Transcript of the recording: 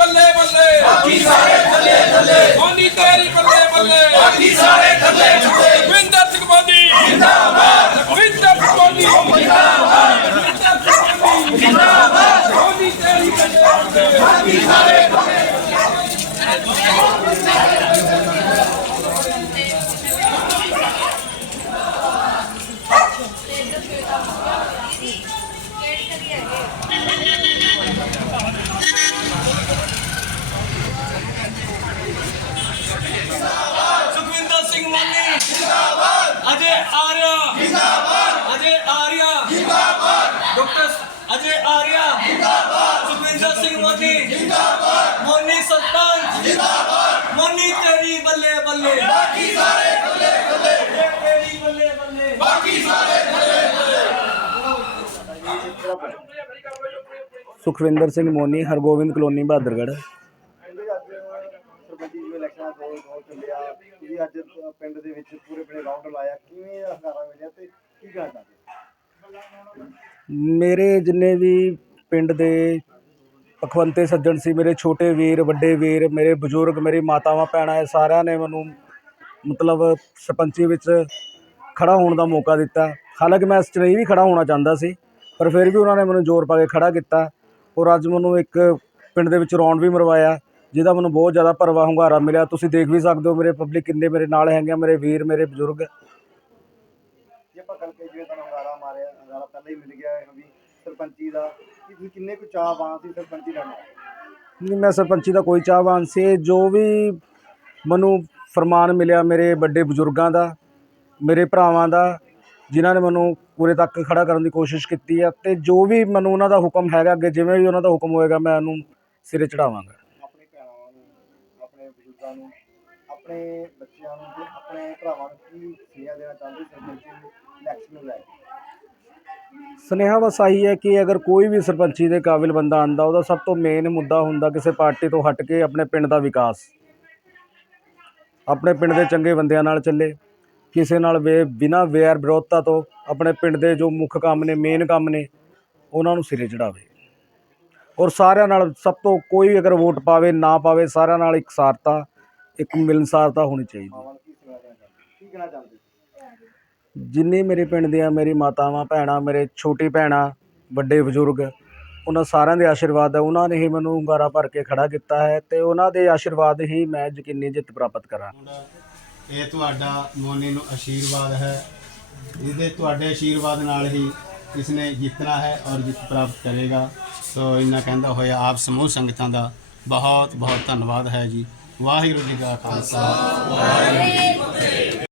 ਬੱਲੇ ਬੱਲੇ। ਬਾਕੀ ਸਾਰੇ ਥੱਲੇ ਥੱਲੇ। ਓਨੀ ਤੇਰੀ ਬੱਲੇ ਬੱਲੇ। ਬਾਕੀ ਸਾਰੇ ਥੱਲੇ ਥੱਲੇ। ਸੁਖਵਿੰਦਰ ਸਿੰਘ ਮੋਦੀ ਜਿੰਦਾਬਾਦ। ਸੁਖਵਿੰਦਰ ਸਿੰਘ ਮੋਦੀ ਜਿੰਦਾਬਾਦ। ਜਿੰਦਾਬਾਦ। ਓਨੀ ਤੇਰੀ ਬੱਲੇ ਬੱਲੇ। ਬਾਕੀ ਸਾਰੇ ਸੁਖਵਿੰਦਰ ਸਿੰਘ ਮਾਨੀ ਜਿੰਦਾਬਾਦ ਅਜੇ ਆਰਿਆ ਜਿੰਦਾਬਾਦ ਅਜੇ ਆਰਿਆ ਜਿੰਦਾਬਾਦ ਡਾਕਟਰ ਅਜੇ ਆਰਿਆ ਜਿੰਦਾਬਾਦ ਸੁਖਵਿੰਦਰ ਸਿੰਘ ਮਾਨੀ ਜਿੰਦਾਬਾਦ ਮੋਨੀ ਸਰਪੰਚ ਜਿੰਦਾਬਾਦ ਮੋਨੀ ਤੇਰੀ ਬੱਲੇ ਬੱਲੇ ਬਾਕੀ ਸਾਰੇ ਬੱਲੇ ਬੱਲੇ ਤੇਰੀ ਬੱਲੇ ਬੱਲੇ ਬਾਕੀ ਸਾਰੇ ਸੁਖਵਿੰਦਰ ਸਿੰਘ ਮੋਨੀ ਹਰਗੋਬਿੰਦ ਕਲੋਨੀ ਬਹਾਦਰਗੜ੍ਹ ਕਹਿੰਦੇ ਅੱਜ ਅੱਜ ਪਿੰਡ ਦੇ ਵਿੱਚ ਪੂਰੇ ਪਿੰਡ ਰਾਉਂਡ ਲਾਇਆ, ਕਿਵੇਂ ਹੰਗਾਰਾ ਮਿਲਿਆ ਤੇ ਕੀ ਕਹਿਣਾ ਚਾਹੁੰਦੇ ਮੇਰੇ ਜਿੰਨੇ ਵੀ ਪਿੰਡ ਦੇ ਪਖਵੰਤੇ ਸੱਜਣ ਸੀ, ਮੇਰੇ ਛੋਟੇ ਵੀਰ, ਵੱਡੇ ਵੀਰ, ਮੇਰੇ ਬਜ਼ੁਰਗ, ਮੇਰੀ ਮਾਤਾਵਾਂ, ਭੈਣਾਂ, ਇਹ ਸਾਰਿਆਂ ਨੇ ਮੈਨੂੰ ਮਤਲਬ ਸਰਪੰਚੀ ਵਿੱਚ ਖੜਾ ਹੋਣ ਦਾ ਮੌਕਾ ਦਿੱਤਾ। ਹਾਲਾਂਕਿ ਮੈਂ ਇਸ 'ਚ ਨਹੀਂ ਵੀ ਖੜਾ ਹੋਣਾ ਚਾਹੁੰਦਾ ਸੀ, ਪਰ ਫਿਰ ਵੀ ਉਹਨਾਂ ਨੇ ਮੈਨੂੰ ਜ਼ੋਰ ਪਾ ਕੇ ਖੜਾ ਕੀਤਾ ਔਰ ਅੱਜ ਮੈਨੂੰ ਇੱਕ ਪਿੰਡ ਦੇ ਵਿੱਚ ਰੌਣ ਵੀ ਮਰਵਾਇਆ। ਜਿਹਦਾ ਮੈਨੂੰ ਬਹੁਤ ਜ਼ਿਆਦਾ ਭਰਵਾ ਹੁੰਗਾਰਾ ਮਿਲਿਆ। ਤੁਸੀਂ ਦੇਖ ਵੀ ਸਕਦੇ ਹੋ ਮੇਰੇ ਪਬਲਿਕ ਕਿੰਨੇ ਮੇਰੇ ਨਾਲ ਹੈਗੇ ਆ ਮੇਰੇ ਵੀਰ ਮੇਰੇ ਬਜ਼ੁਰਗ। ਜੇ ਆਪਾਂ ਗੱਲ ਕਰੀਏ ਜਿਵੇਂ ਤੁਹਾਨੂੰ ਹੰਗਾਰਾ ਮਾਰਿਆ ਹੰਗਾਰਾ ਪਹਿਲਾਂ ਹੀ ਮਿਲ ਗਿਆ ਹੈ ਵੀ ਸਰਪੰਚੀ ਦਾ। ਕਿ ਤੁਸੀਂ ਕਿੰਨੇ ਕੁ ਚਾਹਵਾਨ ਸੀ ਸਰਪੰਚੀ ਦਾ ਨਹੀਂ ਮੈਂ ਸਰਪੰਚੀ ਦਾ ਕੋਈ ਚਾਹਵਾਨ ਸੀ। ਜੋ ਵੀ ਮੈਨੂੰ ਫਰਮਾਨ ਮਿਲਿਆ ਮੇਰੇ ਵੱਡੇ ਬਜ਼ੁਰਗਾਂ ਦਾ ਮੇਰੇ ਭਰਾਵਾਂ ਦਾ ਜਿਨ੍ਹਾਂ ਨੇ ਮੈਨੂੰ ਪੂਰੇ ਤੱਕ ਖੜਾ ਕਰਨ ਦੀ ਕੋਸ਼ਿਸ਼ ਕੀਤੀ ਹੈ ਤੇ ਜੋ ਵੀ ਮੈਨੂੰ ਉਹਨਾਂ ਦਾ ਹੁਕਮ ਹੈਗਾ ਅੱਗੇ ਜਿਵੇਂ ਵੀ ਉਹਨਾਂ ਦਾ ਹੁਕਮ ਹੋਏਗਾ ਮੈਂ ਉਹਨੂੰ ਸਿਰੇ ਚੜਾਵਾਂਗਾ। ਆਪਣੇ ਬਜ਼ੁਰਗਾਂ ਨੂੰ, ਆਪਣੇ ਬੱਚਿਆਂ ਨੂੰ ਤੇ ਆਪਣੇ ਭਰਾਵਾਂ ਨੂੰ ਕੀ ਸੁਨੇਹਾ ਦੇਣਾ ਚਾਹੁੰਦੇ ਸਰਪੰਚੀ ਇਲੈਕਸ਼ਨ ਨੂੰ ਲੈ ਕੇ? ਸੁਨੇਹਾ ਬਸ ਆਹੀ ਹੈ ਕਿ ਅਗਰ ਕੋਈ ਵੀ ਸਰਪੰਚੀ ਦੇ ਕਾਬਿਲ ਬੰਦਾ ਆਂਦਾ ਉਹਦਾ ਸਭ ਤੋਂ ਮੇਨ ਮੁੱਦਾ ਹੁੰਦਾ ਕਿਸੇ ਪਾਰਟੀ ਤੋਂ ਹਟ ਕੇ ਆਪਣੇ ਪਿੰਡ ਦਾ ਵਿਕਾਸ। ਆਪਣੇ ਪਿੰਡ ਦੇ ਚੰਗੇ ਬੰਦਿਆਂ ਨਾਲ ਚੱਲੇ, ਕਿਸੇ ਨਾਲ ਵੇ, ਬਿਨਾਂ ਵੇਰ ਵਿਰੋਧਤਾ ਤੋਂ ਆਪਣੇ ਪਿੰਡ ਦੇ ਜੋ ਮੁੱਖ ਕੰਮ ਨੇ ਮੇਨ ਕੰਮ ਨੇ, ਉਹਨਾਂ ਨੂੰ ਸਿਰੇ ਚੜਾਵੇ। ਔਰ ਸਾਰਿਆਂ ਨਾਲ ਸਭ ਤੋਂ ਕੋਈ ਵੀ ਅਗਰ ਵੋਟ ਪਾਵੇ, ਨਾ ਪਾਵੇ, ਸਾਰਿਆਂ ਨਾਲ ਇਕਸਾਰਤਾ ਇੱਕ ਮਿਲਨਸਾਰਤਾ ਹੋਣੀ ਚਾਹੀਦੀ ਮਾਵਾਂ ਜਿੰਨੇ ਮੇਰੇ ਪਿੰਡ ਦੀਆਂ ਮੇਰੀ ਮਾਤਾਵਾਂ, ਭੈਣਾਂ, ਮੇਰੇ ਛੋਟੀ ਭੈਣਾਂ, ਵੱਡੇ ਬਜ਼ੁਰਗ, ਉਹਨਾਂ ਸਾਰਿਆਂ ਦੇ ਆਸ਼ੀਰਵਾਦ ਹੈ। ਉਹਨਾਂ ਨੇ ਹੀ ਮੈਨੂੰ ਹੁੰਗਾਰਾ ਭਰ ਕੇ ਖੜਾ ਕੀਤਾ ਹੈ ਤੇ ਉਹਨਾਂ ਦੇ ਆਸ਼ੀਰਵਾਦ ਹੀ ਮੈਂ ਯਕੀਨੀ ਜਿੱਤ ਪ੍ਰਾਪਤ ਕਰਾਂ। ਇਹ ਤੁਹਾਡਾ ਮੋਨੀ ਨੂੰ ਆਸ਼ੀਰਵਾਦ ਹੈ। ਇਹਦੇ ਤੁਹਾਡੇ ਆਸ਼ੀਰਵਾਦ ਨਾਲ ਹੀ ਇਸਨੇ ਜਿੱਤਣਾ ਹੈ ਔਰ ਜਿੱਤ ਪ੍ਰਾਪਤ ਕਰੇਗਾ। ਸੋ ਇਹਨਾਂ ਕਹਿੰਦਾ ਹੋਇਆ ਆਪ ਸਮੂਹ ਸੰਗਤਾਂ ਦਾ ਬਹੁਤ ਬਹੁਤ ਧੰਨਵਾਦ ਹੈ ਜੀ। ਵਾਹਿਗੁਰੂ ਜੀ ਕਾ ਖਾਲਸਾ। ਵਾਹਿਗੁਰੂ ਜੀ